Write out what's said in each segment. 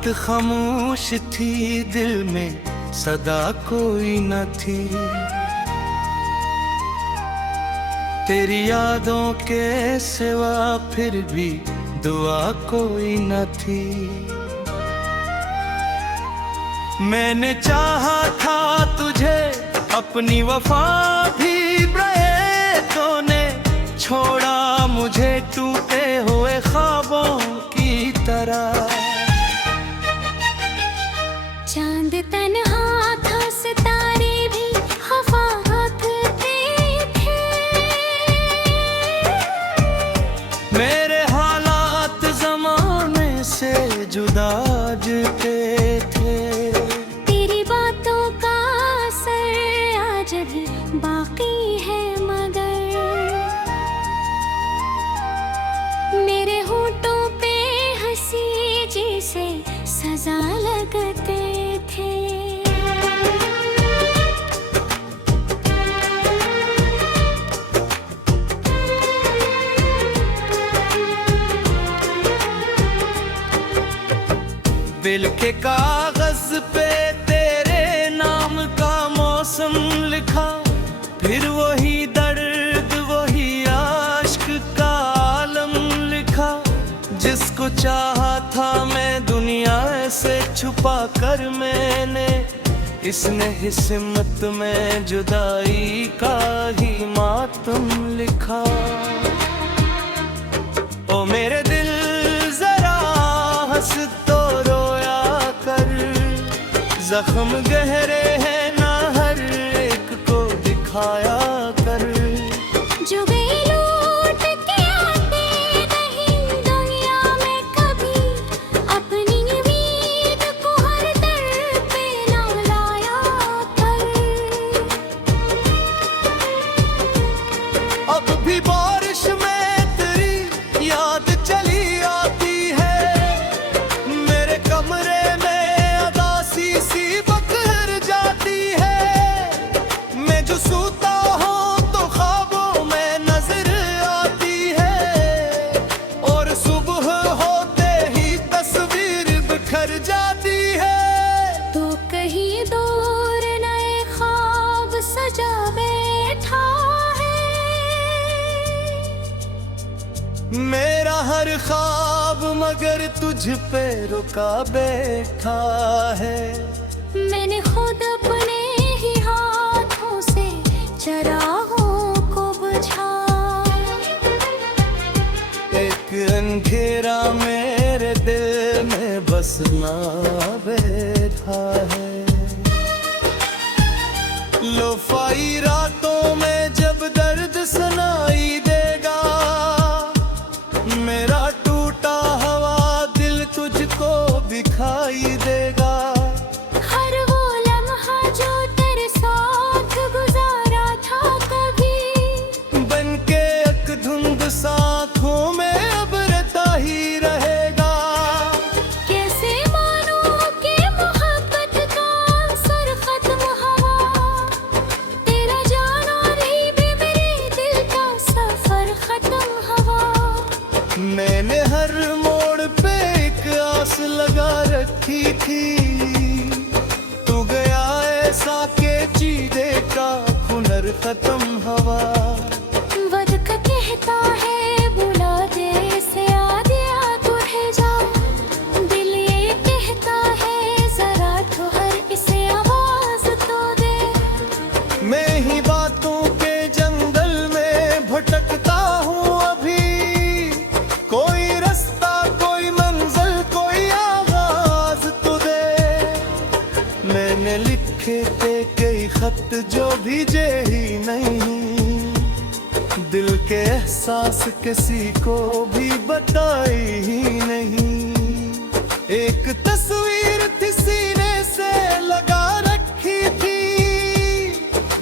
बात खामोश थी, दिल में सदा कोई न थी। तेरी यादों के सिवा फिर भी दुआ कोई न थी। मैंने चाहा था तुझे अपनी वफा भी तो ने छोड़ा मुझे टूटे हुए ख्वाबों की तरह। चांद तन्हा था, सितारे भी खफा होते थे। मेरे हालात जमाने से जुदा जुते थे। तेरी बातों का असर आज भी बाकी है, मगर मेरे होठों पे हंसी जैसे सजा लगते थे। दिल के कागज पे तेरे नाम का मौसम लिखा, फिर वही दर्द वही आश्क का आलम लिखा। जिसको चाहा था मैं दुनिया से छुपा कर मैंने, इसने हिस्मत में जुदाई का ही मातम लिखा। ओ मेरे दिल जरा हंस तो रोया कर, जख्म गहरे हैं ना हर एक को दिखाया कर। जो गई लौट के आते नहीं दुनिया में कभी, अपनी उम्मीद को हर दर पे ना लाया कर। अब भी बारिश में तेरी याद चली आती है, मेरे कमरे में अदासी सी बखर जाती है। मैं जो सोता हूँ तो ख्वाबों में नजर आती है, और सुबह होते ही तस्वीर बिखर जाती है। तो कहीं दूर नए ख्वाब सजा बैठा है, मेरा हर ख्वाब मगर तुझ पे रुका बैठा है। मैंने खुद अपने ही हाथों से चरागों को बुझा। एक अंधेरा मेरे दिल में बसना बैठा है। लोफाई रातों में जब दर्द सुनाई देगा, मेरा टूटा हुआ दिल तुझको दिखाई देगा। हर वो लम्हा जो तेरे साथ गुजारा था कभी, बनके एक धुंध साथों में अब रहता ही रहेगा। कैसे मानो कि मोहब्बत का असर खत्म हुआ, तेरा जाना नहीं भी मेरे दिल का सफर खत्म हुआ। मैंने हर मोड़ पे एक आस लगा रखी थी, तू गया ऐसा के चीज़े का हुनर खत्म हुआ। वक्त कहता है बुला दे से याद आ तू है जा, दिल ये कहता है जरा तो हर इसे आवाज तो दे। मैं ही बातों के जंगल में भटकता हूँ अभी, कोई रास्ता कोई मंजिल कोई आवाज तो दे। मैंने लिखे थे कई खत जो भेजे ही नहीं, दिल के एहसास किसी को भी बताई ही नहीं। एक तस्वीर थी सीने से लगा रखी थी,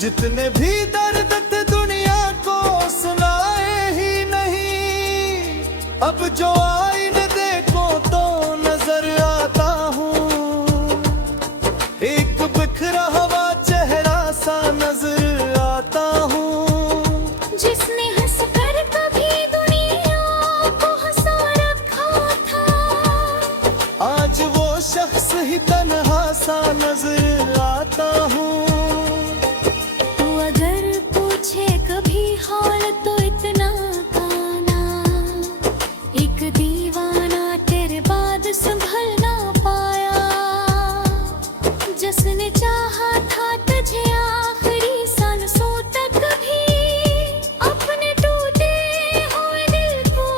जितने भी दर्द थे दुनिया को सुनाए ही नहीं। अब जो आईने देखो तो नजर आता हूँ, एक बिखरा हुआ चेहरा सा नजर आता हूँ। जिसने हंस कर कभी दुनिया को हंसा रखा था, आज वो रहा सा नजर आता हूँ। तू अगर पूछे कभी हाल तो इतना काना, एक दीवाना तेरे बाद संभल ना पाया। जिसने चाहा था तुझे आखिरी सांसों तक भी, अपने टूटे हुए दिल को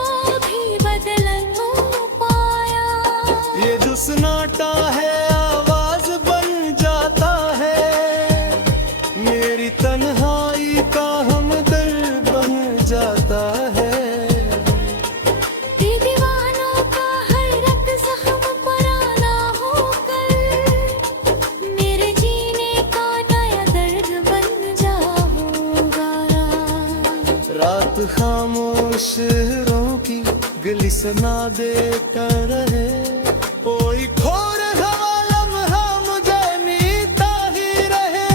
भी बदल ना पाया। ये जो सन्नाटा है आवाज बन जाता है, मेरी तन्हाई का हमदर्द बन जाता है। ये दीवानों का हर एक जख्म पुराना होकर मेरे जीने का नया दर्द बन जाऊंगा। रात खामोश शहरों की गली सुना देता रहे, कोई खोर हवा लम्हा मुझे नीता ही रहे।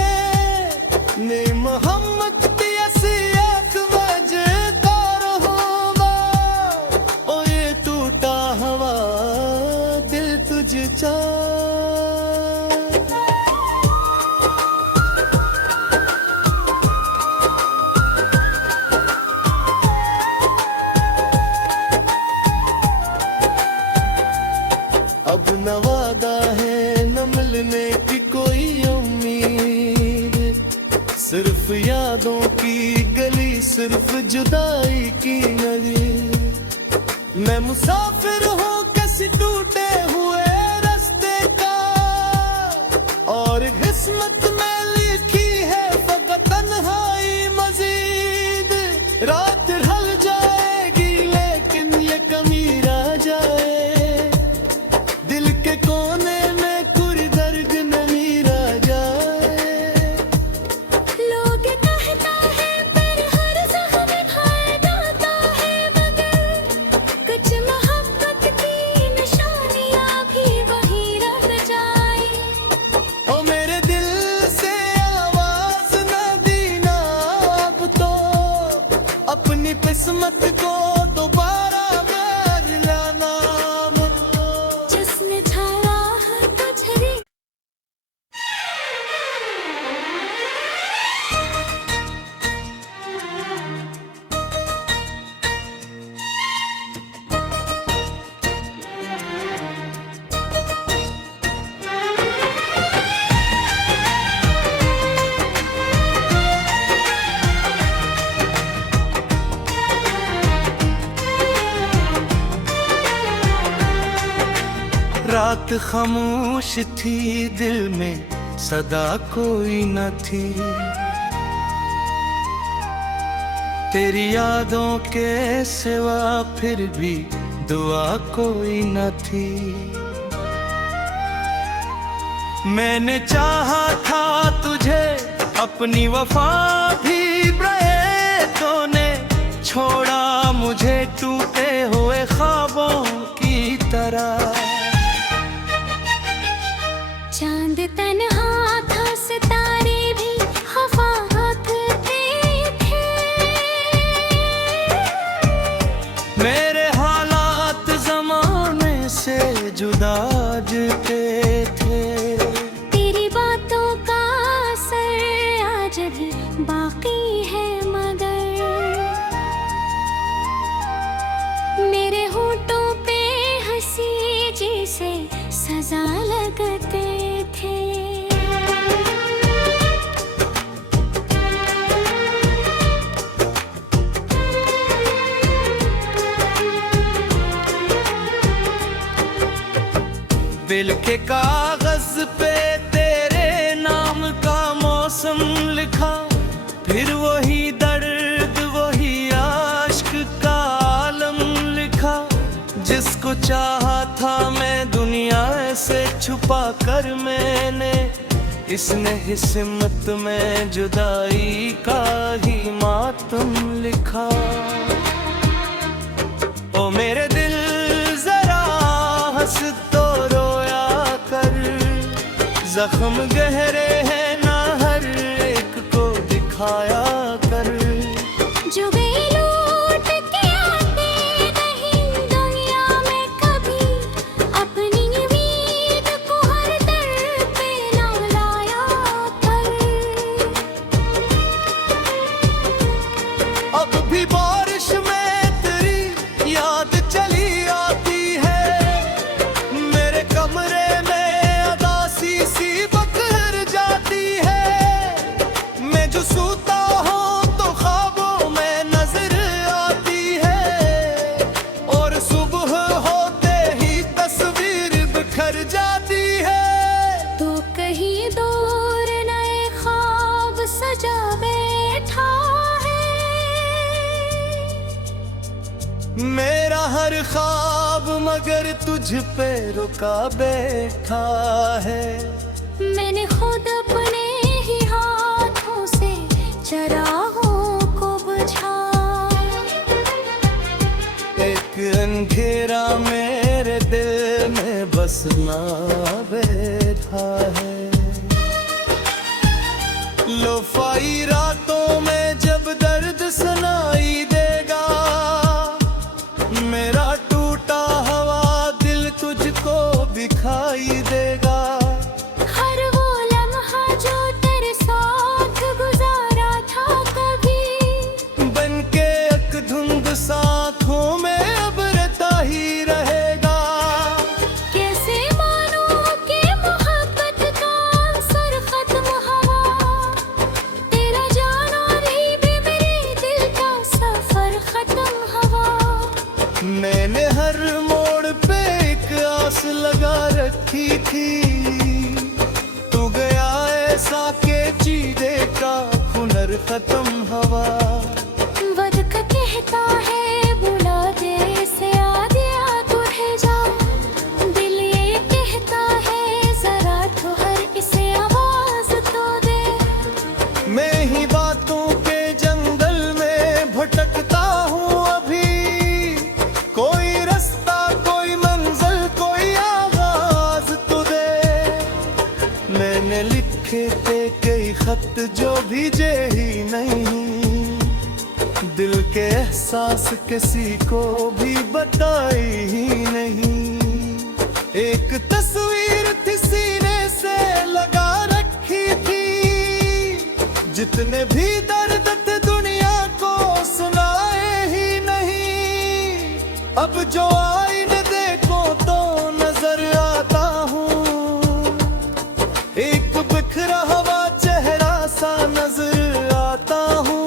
ने मोहम्मद की असीयत मजता रहूंगा, ओ ये टूटा हवा दिल तुझे चाह। अब न वादा है न मिलने की कोई उम्मीद, सिर्फ यादों की गली, सिर्फ जुदाई की नदी। मैं मुसाफिर हूँ किसी टूटे हुए रास्ते का, और किस्मत में लिखी है फकत तन्हाई मजीद। रात ढल जाएगी लेकिन ये कमी रह जाए, दिल के कोने में कोई दर्द नहीं रह जाए। लोग कहता है पर हर जख्म खाए जाता है, मगर कुछ मोहब्बत की निशानियां भी वही रह जाए। ओ मेरे दिल से आवाज न दीना अब तो, अपनी किस्मत को दोबारा कर लाना। जिसने छाया है तुझे रात खामोश थी, दिल में सदा कोई न थी। तेरी यादों के सिवा फिर भी दुआ कोई न थी। मैंने चाहा था तुझे अपनी वफा भी, ब्रेतों ने छोड़ा मुझे टूटे हुए ख्वाबों की तरह। चांद तन्हा था, सितारे भी खफा थे। मेरे हालात जमाने से जुदा जते थे। तेरी बातों का असर आज भी बाकी है, मगर मेरे होठों पे हंसी जैसे सजा लगते थे। दिल के कागज पे तेरे नाम का मौसम लिखा, फिर वही दर्द वही आश्क का आलम लिखा। जिसको चाहा था मैं दुनिया से छुपा कर मैंने, इसने ही सिमत में जुदाई का ही मातम लिखा। ओ मेरे दिल जरा हंस तो रोया कर, जख्म गहरे हैं ना हर एक को दिखाया कर। जो गई लौट के आते नहीं दुनिया में कभी, अपनी उम्मीद को हर दर जा बैठा है। मेरा हर ख्वाब मगर तुझ पे रुका बैठा है। मैंने खुद अपने ही हाथों से चरागों को बुझा। एक अंधेरा मेरे दिल में बसना बैठा है। लोफाई रातों में जब दर्द सुनाई देगा, मेरा टूटा हुआ दिल तुझको दिखाई देगा। हर वो लम्हा जो तेरे साथ गुजारा था कभी, बनके एक धुंध साथों में अब रहता ही रहेगा। कैसे मानो कि मोहब्बत का असर खत्म हुआ, तेरा जाना रही भी मेरे दिल का सफर खत्म हुआ। मैंने हर मोड़ पे एक आस लगा रखी थी, तू गया ऐसा के चीज़े का हुनर खत्म हुआ। वक्त कहता है बुला दे से आदि आ तू है जा, दिल ये कहता है जरा तो हर इसे आवाज तो दे। मैं ही बातों के जंगल में भटकता हूँ अभी, कोई रास्ता कोई मंजिल कोई आवाज तो दे। मैंने लिखे थे कई खत जो भेजे ही नहीं, दिल के एहसास किसी को भी बताई ही नहीं। एक तस्वीर थी सीने से लगा रखी थी, जितने भी दर्द थे दुनिया को सुनाए ही नहीं। अब जो आईने देखो तो नजर आता हूँ, एक बिखरा हुआ चेहरा सा नजर आता हूँ।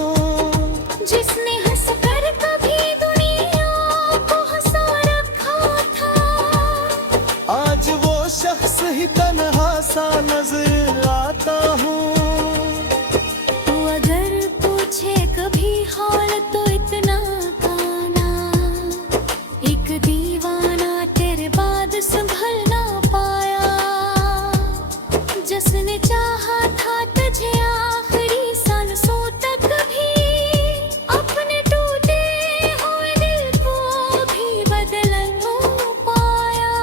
जिसने हंस कर कभी दुनिया को हंसा रखा था, आज वो शख्स ही तन्हा सा नजर आता हूँ। तू अगर पूछे कभी हाल तो इतना काना, एक दीवाना तेरे बाद संभल ना पाया। जिसने चाहा था तुझे आखिरी सांसों तक भी, अपने टूटे हुए दिल को भी बदल ना पाया।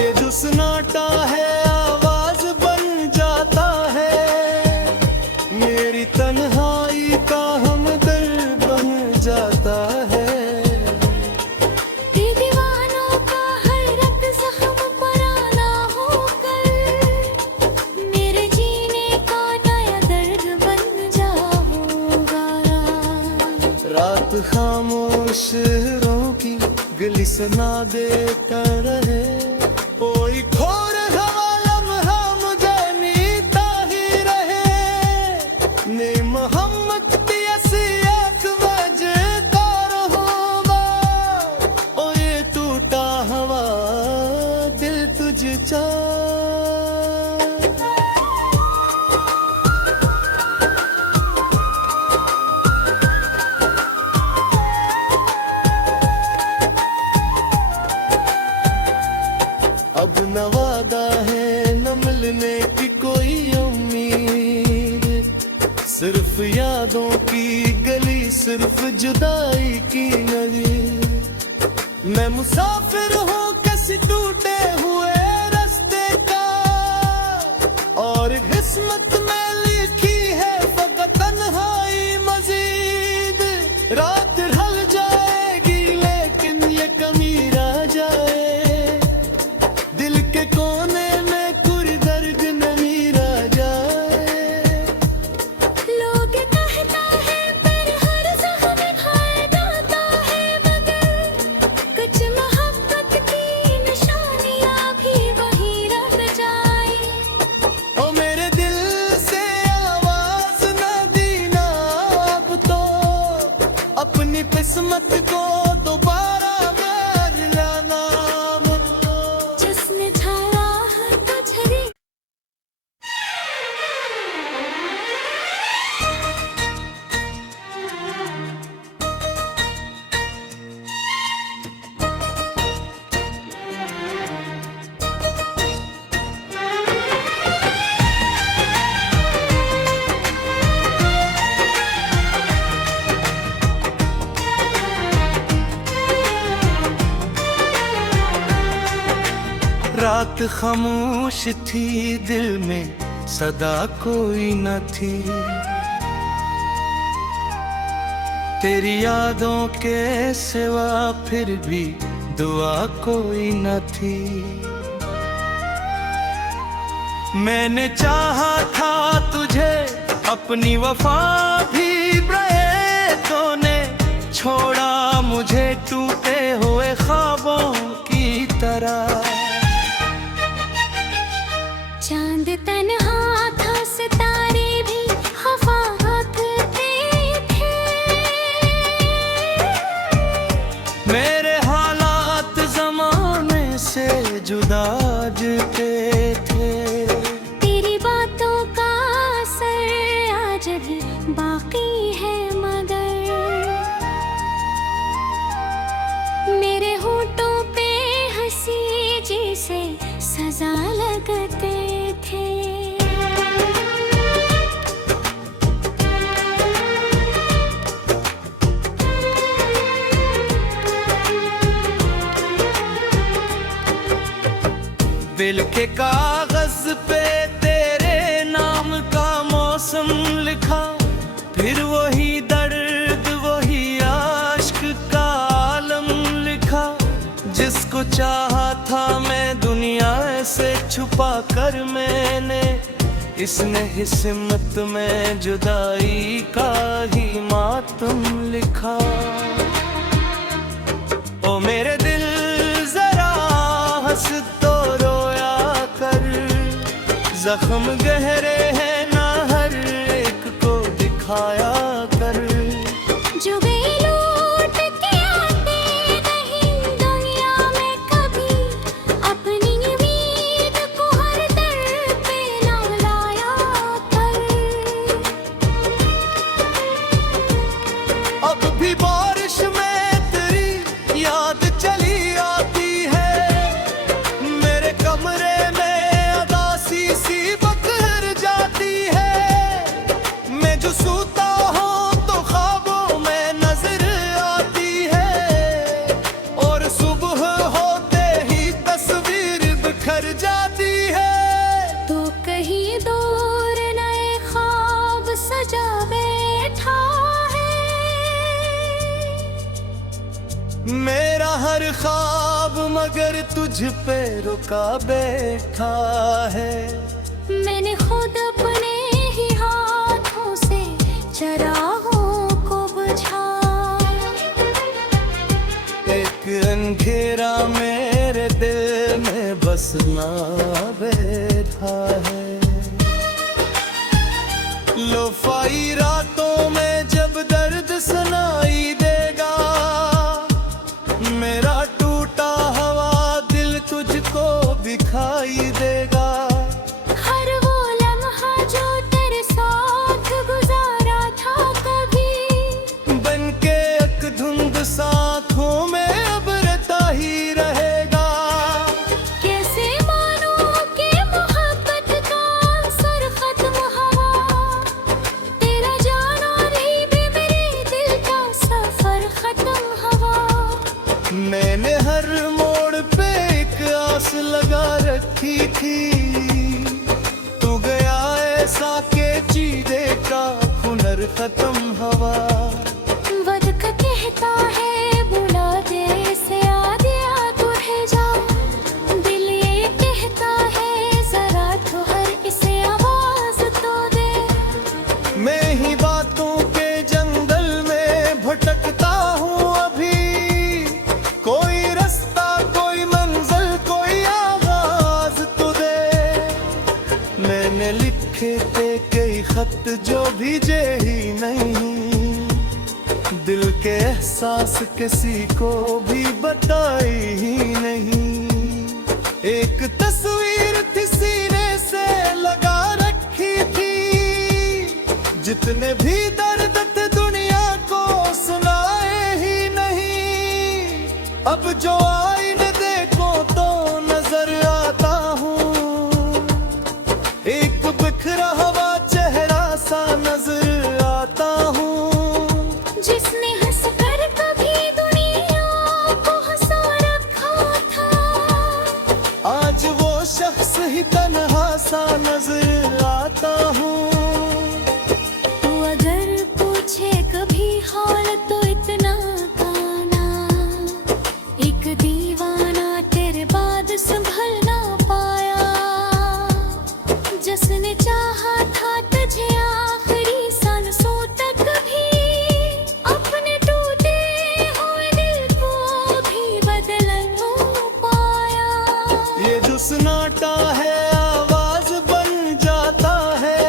ये जो सन्नाटा है आवाज बन जाता है, मेरी तन्हाई का हमदर्द बन जाता है। ये दीवानों का हर रंग जख्म पराना होकर, मेरे जीने का नया दर्द बन जाऊंगा। रात खामोश शहरों की गली सुना देता रहे, कोई खोर हवा लम्हा मुझे नीता ही रहे। ने मोहम्मद की असीयत बजता रहूंगा, ओ ये टूटा हवा दिल तुझ चाह। अब न वादा है न मिलने की कोई उम्मीद, सिर्फ यादों की गली सिर्फ जुदाई की नदी। मैं मुसाफिर हूँ किसी टूटे हुए रास्ते का, और किस्मत में लिखी है फकत तन्हाई मजीद। रात ढल जाएगी लेकिन ये कमी रह जाए, दिल के कोने में कोई दर्द नहीं रह जाए। लोग कहता है पर हर जख्म खाए जाता है, मगर कुछ मोहब्बत की निशानियां भी वहीं रह जाए। ओ मेरे दिल से बात खामोश थी, दिल में सदा कोई न थी। तेरी यादों के सिवा फिर भी दुआ कोई न थी। मैंने चाहा था तुझे अपनी वफा भी तो ने छोड़ा मुझे टूटे हुए ख्वाबों की तरह। चांद तन्हा था, सितारे भी खफा हंसते थे। मेरे हालात जमाने से जुदा जते थे। तेरी बातों का असर आज भी बाकी है, मगर मेरे होठों पे हंसी जैसे सजा लगते थे। दिल के कागज पे तेरे नाम का मौसम लिखा, फिर वही दर्द वही आश्क का आलम लिखा। जिसको चाहा था मैं दुनिया से छुपा कर मैंने, इसने ही सिमत में जुदाई का ही मातम लिखा। ओ मेरे दिल जरा हंस तो रोया कर, जख्म गहरे हैं ना हर एक को दिखाया कर। जो गई लौट के आते नहीं दुनिया में कभी, अपनी उम्मीद को हर दर पे ना लाया कर। अब भी बारिश में तेरी याद चली आती है, मेरे कमरे में अदासी सी बखर जाती है। मैं जो सूता हूँ तो ख्वाबों में नजर आती है, और सुबह होते ही तस्वीर बिखर जाती है। तो कहीं दूर नए ख्वाब सजा बैठा है। मेरा हर ख्वाब मगर तुझ पे रुका बैठा है। मैंने खुद अपने ही हाथों से चरागों को बुझा। एक अंधेरा मेरे दिल में बसना बैठा है। लोफाई रातों में जब दर्द सुनाई देगा, मेरा टूटा हवा दिल तुझको दिखाई देगा। हर वो लम्हा जो तेरे साथ गुजारा था कभी, बन के एक धुंध साथों में अब रहता ही रहेगा। कैसे मानो कि मोहब्बत का असर खत्म हुआ, तेरा जाना नहीं भी मेरे दिल का सफर खत्म हुआ। मैंने हर मोड़ पे एक आस लगा रखी थी, तू गया ऐसा के चीरे का हुनर खत्म हुआ। वक्त कहता है बुला दे इसे, याद याद उठे जा। दिल ये कहता है जरा तो हर इसे आवाज तो दे। मैं ही बातों के जंगल में भटकता हूँ अभी, कोई रास्ता कोई मंजिल कोई आवाज तो दे। मैंने लिखे थे कई खत जो भेजे ही नहीं, दिल के एहसास किसी को भी बताई ही नहीं। एक तस्वीर थी सीने से लगा रखी थी, जितने भी दर्द थे दुनिया को सुनाए ही नहीं। अब जो आईने देखो तो नजर आता हूँ, एक बिखरा हुआ चेहरा सा नजर आता हूँ। जिसने हंस कर कभी दुनिया को हंसा रखा था, आज वो जिसने चाहा था तुझे आखिरी सांसों तक भी, अपने टूटे हुए दिल को भी बदल पाया। ये जो सन्नाटा है आवाज बन जाता है,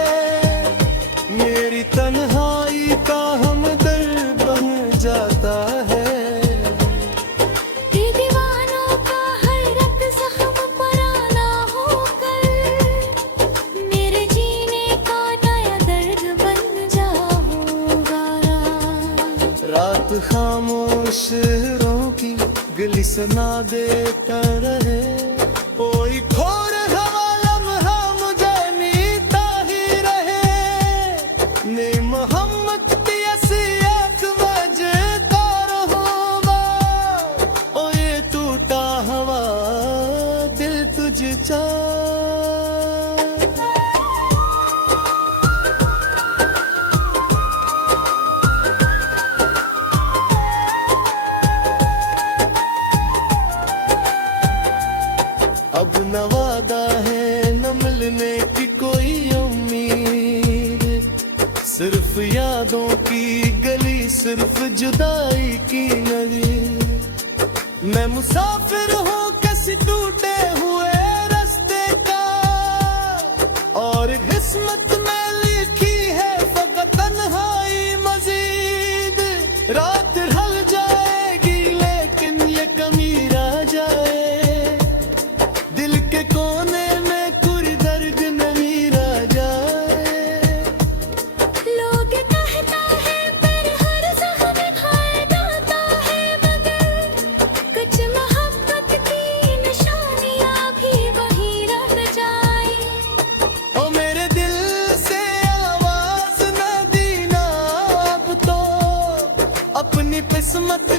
मेरी तन्हाई का हमदर्द बन जाता है। ये दीवानों का हर रक्त जख्म पराना होकर, मेरे जीने का नया दर्द बन जाऊंगा। रात खामोश शहरों की गली सना देता रहे, कोई खोर हवा लम्हा मुझे नीता ही रहे। ने मोहम्मद की असीयत बजता रहूंगा, ओ ये टूटा हवा दिल तुझ चाह। अब न वादा है न मिलने की कोई उम्मीद, सिर्फ यादों की गली, सिर्फ जुदाई की नदी। मैं मुसाफिर हूँ किसी टूटे हुए रास्ते का, और किस्मत में लिखी है फकत तन्हाई मजीद। रात ढल जाएगी लेकिन ये कमी रह जाए, दिल के कोने में कोई दर्द नहीं रह जाए। लोग कहता है पर हर जख्म खाए जाता है, मगर कुछ मोहब्बत की निशानियां भी वहीं रह जाए। ओ मेरे दिल से आवाज न दीना अब तो, अपनी किस्मत